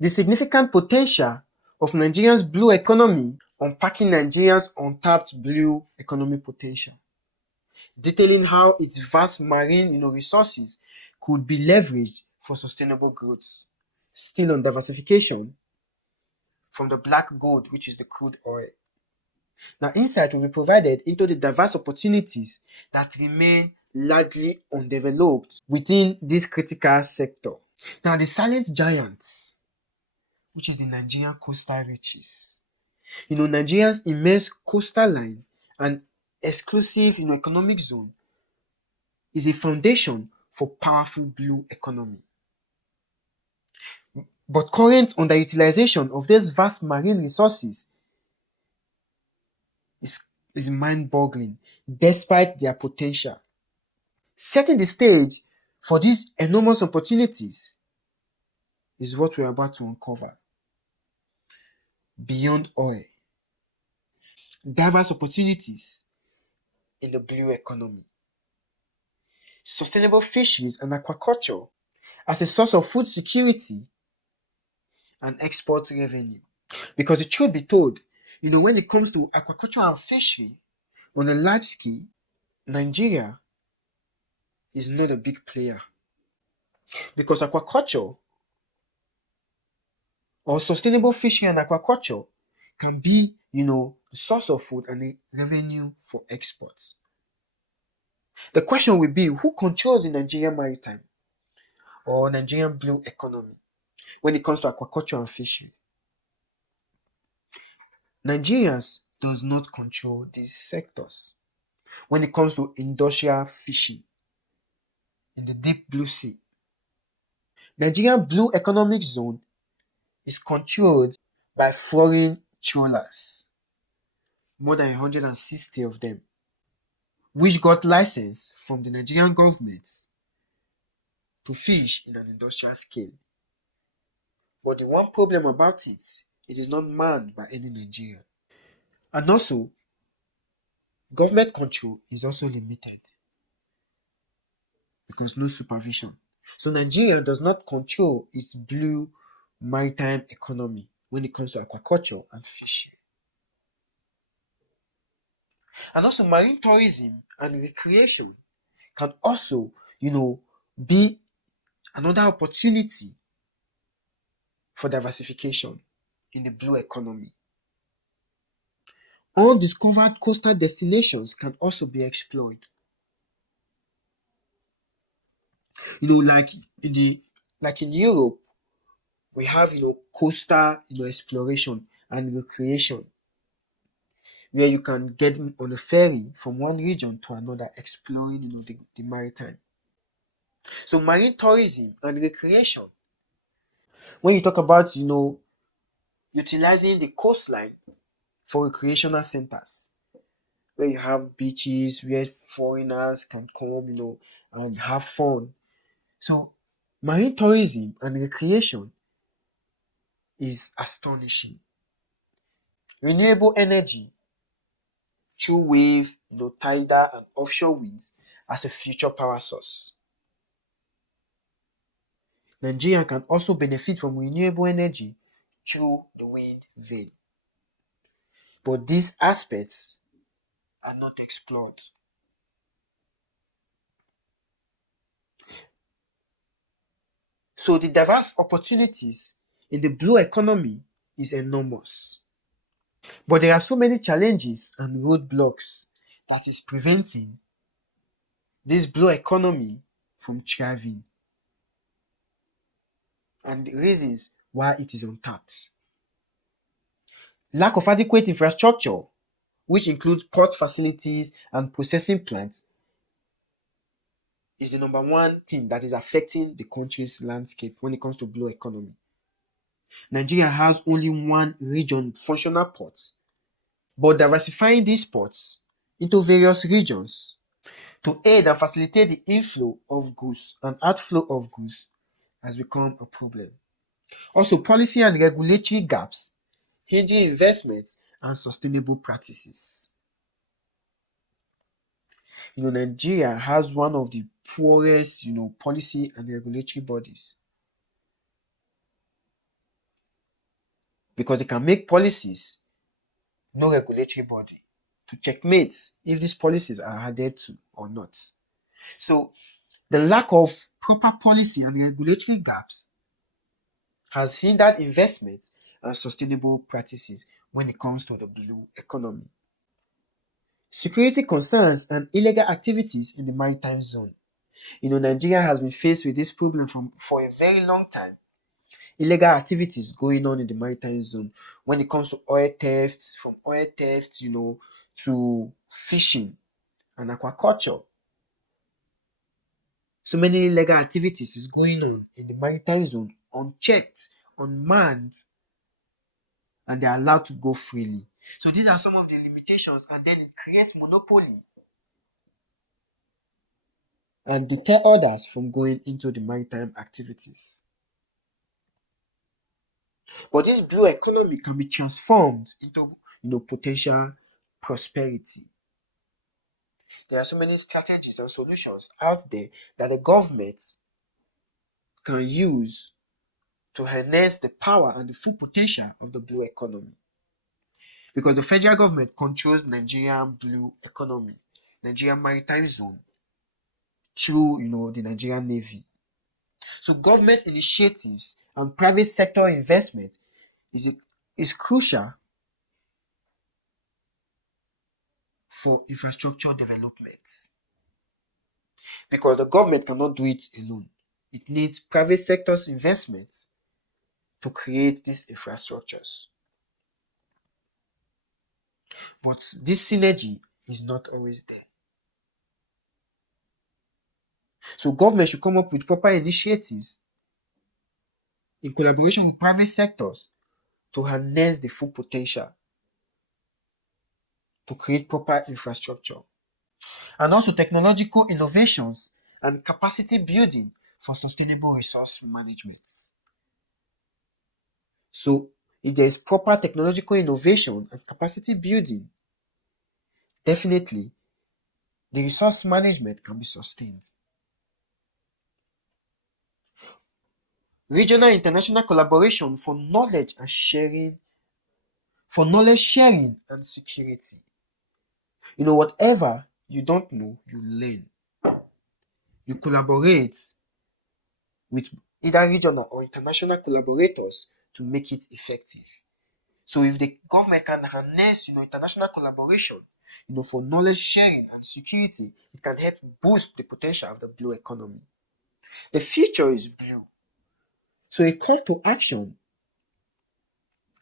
The significant potential of Nigeria's blue economy, unpacking Nigeria's untapped blue economy potential, detailing how its vast marine resources could be leveraged for sustainable growth. Still on diversification from the black gold, which is the crude oil. Now, insight will be provided into the diverse opportunities that remain largely undeveloped within this critical sector. Now, the silent giants, which is the Nigerian coastal reaches. Nigeria's immense coastal line and exclusive economic zone is a foundation for powerful blue economy. But current underutilization of these vast marine resources is, is mind-boggling despite their potential. Setting the stage for these enormous opportunities is what we're about to uncover. Beyond oil, diverse opportunities in the blue economy, sustainable fisheries and aquaculture as a source of food security and export revenue. Because the truth be told, when it comes to aquaculture and fishery on a large scale, Nigeria is not a big player. Because aquaculture or sustainable fishing and aquaculture can be, the source of food and a revenue for exports. The question will be who controls the Nigerian maritime or Nigerian blue economy when it comes to aquaculture and fishing? Nigerians does not control these sectors. When it comes to industrial fishing in the deep blue sea, Nigerian blue economic zone is controlled by foreign trawlers, more than 160 of them, which got license from the Nigerian government to fish in an industrial scale. But the one problem about it, it is not manned by any Nigerian. And also, government control is also limited because no supervision. So Nigeria does not control its blue maritime economy when it comes to aquaculture and fishing. And also marine tourism and recreation can also, be another opportunity for diversification in the blue economy. Undiscovered coastal destinations can also be explored. Like in Europe, we have coastal exploration and recreation where you can get on a ferry from one region to another exploring the maritime. So marine tourism and recreation, when you talk about utilizing the coastline for recreational centers where you have beaches where foreigners can come and have fun. So marine tourism and recreation is astonishing. Renewable energy through wave, tidal and offshore winds as a future power source. Nigeria can also benefit from renewable energy through the wind vein. But these aspects are not explored. So the diverse opportunities in the blue economy is enormous. But there are so many challenges and roadblocks that is preventing this blue economy from thriving and the reasons why it is untapped. Lack of adequate infrastructure, which includes port facilities and processing plants, is the number one thing that is affecting the country's landscape when it comes to blue economy. Nigeria has only one region functional port, but diversifying these ports into various regions to aid and facilitate the inflow of goods and outflow of goods has become a problem. Also, policy and regulatory gaps hindering investment and sustainable practices. Nigeria has one of the poorest, policy and regulatory bodies. because they can make policies, no regulatory body to checkmate if these policies are adhered to or not. So the lack of proper policy and regulatory gaps has hindered investment and sustainable practices when it comes to the blue economy. Security concerns and illegal activities in the maritime zone. Nigeria has been faced with this problem for a very long time. Illegal activities going on in the maritime zone when it comes to oil thefts, from oil theft, to fishing and aquaculture. So many illegal activities is going on in the maritime zone unchecked, unmanned, and they're allowed to go freely. So these are some of the limitations, and then it creates monopoly and deter others from going into the maritime activities. But this blue economy can be transformed into potential prosperity. There are so many strategies and solutions out there that the government can use to harness the power and the full potential of the blue economy. Because the federal government controls Nigerian blue economy, Nigerian maritime zone, through the Nigerian Navy. So government initiatives and private sector investment is is crucial for infrastructure development, because the government cannot do it alone. It needs private sector's investment to create these infrastructures. But this synergy is not always there. So government should come up with proper initiatives in collaboration with private sectors to harness the full potential to create proper infrastructure. And also technological innovations and capacity building for sustainable resource management. So if there is proper technological innovation and capacity building, definitely the resource management can be sustained. Regional international collaboration for knowledge sharing and security. Whatever you don't know, you learn. You collaborate with either regional or international collaborators to make it effective. So if the government can harness, international collaboration, for knowledge sharing and security, it can help boost the potential of the blue economy. The future is blue. So a call to action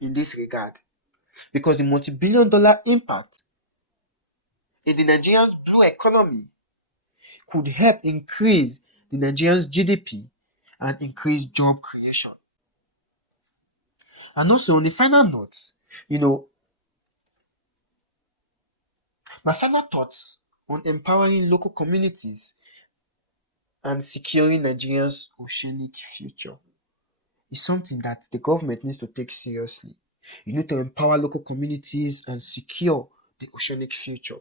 in this regard, because the multi-billion dollar impact in the Nigerian's blue economy could help increase the Nigerian's GDP and increase job creation. And also on the final note, you know, my final thoughts on empowering local communities and securing Nigeria's oceanic future is something that the government needs to take seriously. You need to empower local communities and secure the oceanic future.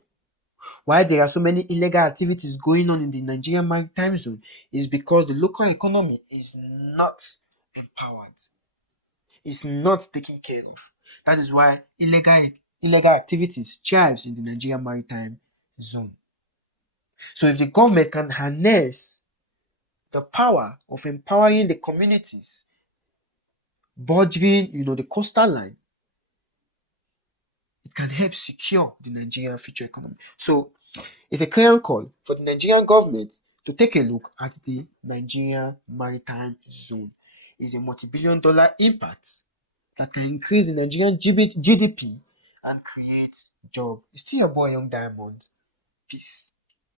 Why there are so many illegal activities going on in the Nigerian maritime zone is because the local economy is not empowered. It's not taken care of. That is why illegal activities thrives in the Nigerian maritime zone. So if the government can harness the power of empowering the communities bordering, the coastal line, it can help secure the Nigerian future economy. So it's a clear call for the Nigerian government to take a look at the Nigerian maritime zone. It's a multi-billion dollar impact that can increase the Nigerian GDP and create jobs. It's still your boy Young Diamond. Peace.